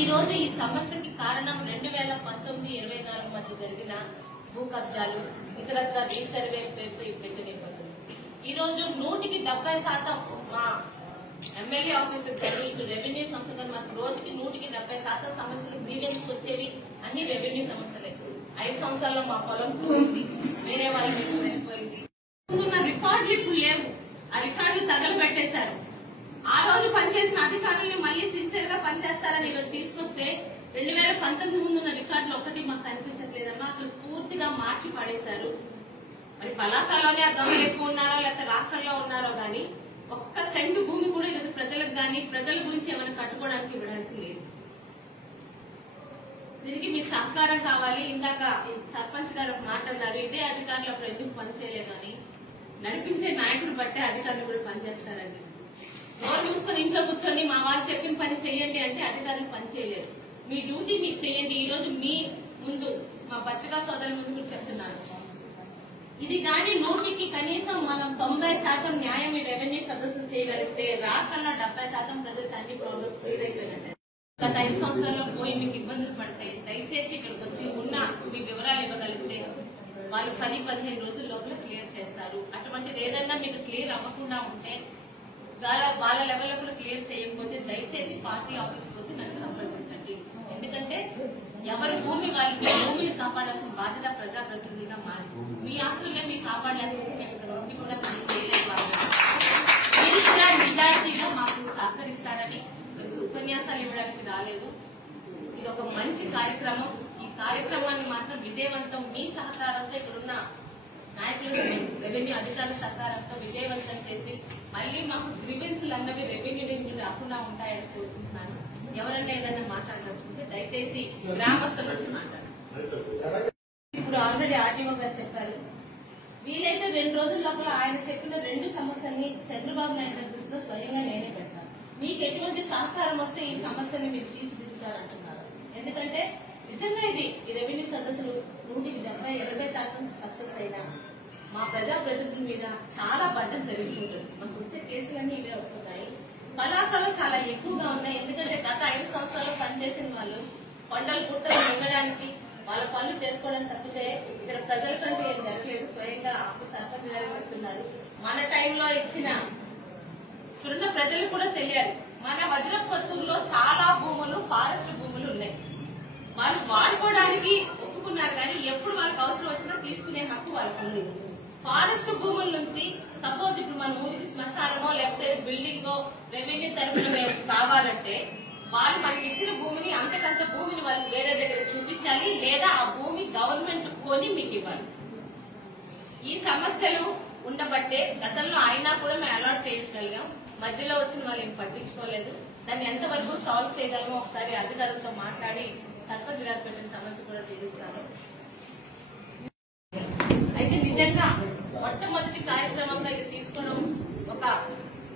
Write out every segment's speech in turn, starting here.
ఈ రోజు ఈ సమస్యకి కారణం 2019-24 మధ్య జరిగిన భూ కబ్జాలు, ఇతరత్ర రీసర్వే పేరుతో పెట్టిన ఇబ్బందులు. ఈ రోజు 100% మా ఎమ్మెల్యే ఆఫీసర్ కానీ ఇటు రెవెన్యూ సంస్థ కానీ మాకు రోజుకి 170% సమస్యలు గ్రీవెన్స్ వచ్చేవి అన్ని రెవెన్యూ సమస్యలే. 5 సంవత్సరాల్లో మా పొలం పోయింది, వేరే వాళ్ళ మీద వెళ్ళిపోయింది. రికార్డులు ఇప్పుడు లేవు, ఆ రికార్డులు తగలబెట్టేశారు. ఆ రోజు పనిచేసిన అధికారుల్ని మళ్లీ సిన్సియర్ గా పనిచేస్తారని ఈరోజు తీసుకొస్తే 2019 ముందున్న రికార్డులు ఒకటి మాకు కనిపించట్లేదమ్మా. అసలు పూర్తిగా మార్చి పడేశారు. మరి పలాసలోనే ఆ దొంగలు ఎక్కువ ఉన్నారో లేకపోతే రాష్ట్రంలో ఉన్నారో గానీ ఒక్క సెంటు భూమి కూడా ఈరోజు ప్రజలకు గానీ ప్రజల గురించి ఏమైనా కట్టుకోవడానికి ఇవ్వడానికి లేదు. దీనికి మీ సహకారం కావాలి. ఇందాక సర్పంచ్ గారు ఒక మాట అన్నారు, ఇదే అధికారులు అప్పుడు ఎందుకు పనిచేయలేదని. నడిపించే నాయకుడు బట్టే అధికారులు కూడా పనిచేస్తారండి. నోరు మూసుకొని ఇంట్లో కూర్చొని మా వాళ్ళు చెప్పిన పని చేయండి అంటే అధికారులు పని చేయలేరు. మీ డ్యూటీ మీకు చేయండి. ఈ రోజు మీ ముందు మా పత్రికా సోదరుల ముందు కూడా చెప్తున్నాను, ఇది కానీ 100కి కనీసం మనం 90% న్యాయం ఈ రెవెన్యూ సదస్సులు చేయగలిగితే రాష్ట్రంలో 70% ప్రజలకు అన్ని ప్రాబ్లమ్స్ క్లియర్ అయిపోయినట్టే. గత 5 సంవత్సరాల్లో పోయి మీకు ఇబ్బందులు పడితే దయచేసి ఇక్కడికి వచ్చి ఉన్న మీ వివరాలు ఇవ్వగలిగితే వాళ్ళు 10-15 రోజుల లోపల క్లియర్ చేస్తారు. అటువంటిది ఏదైనా మీకు క్లియర్ అవ్వకుండా ఉంటే వాళ్ళ లెవెల్లో కూడా క్లియర్ చేయకపోతే దయచేసి పార్టీ ఆఫీస్కి వచ్చి నన్ను సంప్రదించండి. ఎందుకంటే ఎవరి భూమి వాళ్ళు మీ భూమిని కాపాడాల్సిన బాధ్యత ప్రజాప్రతినిధిగా మారి మీ ఆస్తులనే మీకు కాపాడలేకపోతే మేము ఇక్కడ ఉండి కూడా మీరు చేయలేదు. మీరు కూడా నిజాయితీగా మాకు సహకరిస్తారని ఉపన్యాసాలు ఇవ్వడానికి రాలేదు. ఇది ఒక మంచి కార్యక్రమం. ఈ కార్యక్రమాన్ని మాత్రం విజయవంతం మీ సహకారంతో ఇక్కడున్న నాయకులు రెవెన్యూ అధికారుల సహకారంతో విజయవంతం చేసి మళ్లీ మాకు గ్రీవెన్స్లు అన్నవి రెవెన్యూ నుంచి రాకుండా ఉంటాయని కోరుకుంటున్నాను. ఎవరన్నా ఏదైనా మాట్లాడాల్సుకుంటే దయచేసి గ్రామస్తుల నుంచి మాట్లాడారు. ఇప్పుడు ఆల్రెడీ ఆర్టీఓ గారు చెప్పారు, వీలైతే 2 రోజుల లోపల ఆయన చెప్పిన 2 సమస్యల్ని చంద్రబాబు నాయుడు దృష్టిలో స్వయంగా నేనే పెడతాను. మీకు ఎటువంటి సహకారం వస్తే ఈ సమస్యని మీరు తీర్చిదిద్దుతారంటున్నారు. ఎందుకంటే నిజంగా ఇది ఈ రెవెన్యూ సదస్సులు 170-80% సక్సెస్ అయినా మా ప్రజాప్రతినిధుల మీద చాలా బడ్డం పెరుగుతుంటుంది. మాకు వచ్చే కేసులన్నీ ఇవే వస్తున్నాయి. పలాసలో చాలా ఎక్కువగా ఉన్నాయి. ఎందుకంటే గత 5 సంవత్సరాలు పనిచేసిన వాళ్ళు కొండలు పుట్టలు ఇవ్వడానికి వాళ్ళ పనులు చేసుకోవడానికి తప్పితే ఇక్కడ ప్రజలకంటూ ఏం జరగలేదు. స్వయంగా సర్పంచ్ గారు చెప్తున్నారు, మన టైంలో ఇచ్చిన ఇక్కడున్న ప్రజలు కూడా తెలియాలి. మన వజ్రపత్తుల్లో చాలా భూములు ఫారెస్ట్ భూములు ఉన్నాయి. వాళ్ళు వాడుకోవడానికి ఒప్పుకున్నారు కానీ ఎప్పుడు వాళ్ళకి అవసరం వచ్చినా తీసుకునే హక్కు వాళ్ళకి ఉంది. ఫారెస్ట్ భూముల నుంచి సపోజ్ ఇప్పుడు మన ఊరికి శ్మశానమో లేకపోతే బిల్డింగో రెవెన్యూ తరఫున మేము కావాలంటే వాళ్ళు మనకి ఇచ్చిన భూమిని అంతకంత భూమిని వాళ్ళు వేరే దగ్గర చూపించాలి, లేదా ఆ భూమి గవర్నమెంట్ కొని మీకు ఇవ్వాలి. ఈ సమస్యలు ఉండబట్టే గతంలో అయినా కూడా మేము అలాట్ చేయించగలిగాం. మధ్యలో వచ్చిన వాళ్ళు ఏం పట్టించుకోలేదు. దాన్ని ఎంతవరకు సాల్వ్ చేయగలమో ఒకసారి అధికారులతో మాట్లాడి సర్పంచ్ గారు పెట్టిన సమస్య కూడా తీరుస్తాను. అయితే నిజంగా మొట్టమొదటి కార్యక్రమంగా ఇది తీసుకోవడం ఒక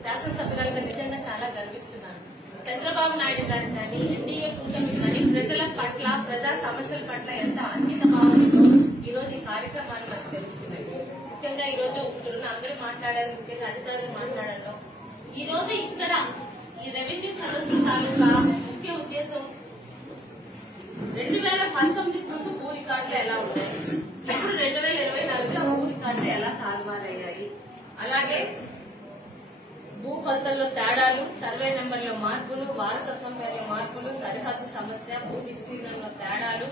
శాసనసభ్యులుగా నిజంగా చాలా గర్విస్తున్నాను. చంద్రబాబు నాయుడు గారు కానీ ఎన్డీఏ కూటమి కానీ ప్రజల పట్ల ప్రజా సమస్యల పట్ల ఎంత అంకిత భావంతో ఈ రోజు ఈ కార్యక్రమాన్ని మనకు తెలుస్తున్నాయి. ముఖ్యంగా ఈ రోజు ఇక్కడున్న అందరూ మాట్లాడారు, ముఖ్యంగా అధికారులు మాట్లాడారు. ఈ రోజు ఇక్కడ ఈ రెవెన్యూ సదస్సు తాలూకా ముఖ్య ఉద్దేశం 2019 ముందు భూ రికార్డులు ఎలా ఉన్నాయి, ఇప్పుడు 2024లో భూ రికార్డులు ఎలా తారుమారయ్యాయి, అలాగే భూ కొలతల్లో తేడాలు, సర్వే నెంబర్లో మార్పులు, వారసత్వం పేర్ల మార్పులు, సరిహద్దు సమస్య, భూ విస్తీర్ణంలో తేడాలు,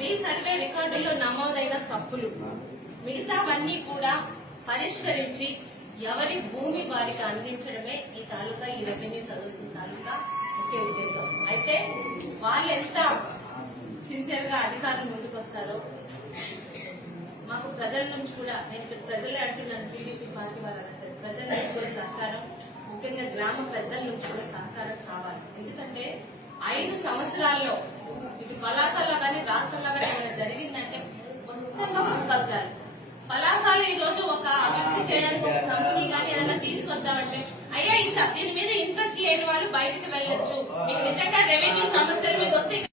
రీసర్వే రికార్డుల్లో నమోదైన తప్పులు, మిగతావన్నీ కూడా పరిష్కరించి ఎవరి భూమి వారికి అందించడమే ఈ తాలూకా ఈ రెవెన్యూ సదస్సు తాలూకా ముఖ్య ఉద్దేశం. అయితే వాళ్ళు ఎంత సిన్సియర్ గా అధికారులు ముందుకు వస్తారో మాకు ప్రజల నుంచి కూడా, నేను ఇక్కడ ప్రజలే అంటున్నాను, టీడీపీ పార్టీ వాళ్ళంటే ప్రజల నుంచి కూడా సహకారం, ముఖ్యంగా గ్రామ పెద్దల నుంచి కూడా సహకారం కావాలి. ఎందుకంటే 5 సంవత్సరాల్లో ఇటు పలాసలో కానీ రాష్ట్రంలో కానీ ఏమైనా జరిగిందంటే మొత్తంగా భూ కబ్జాలు. పలాసలో ఈ రోజు ఒక అభివృద్ధి చేయడానికి ఒక కంపెనీ కానీ ఏదైనా తీసుకొద్దామంటే అయ్యా దీని మీద ఇంట్రెస్ట్ లేని వాళ్ళు బయటకు వెళ్ళొచ్చు, మీకు నిజంగా రెవెన్యూ సమస్యల మీద వస్తే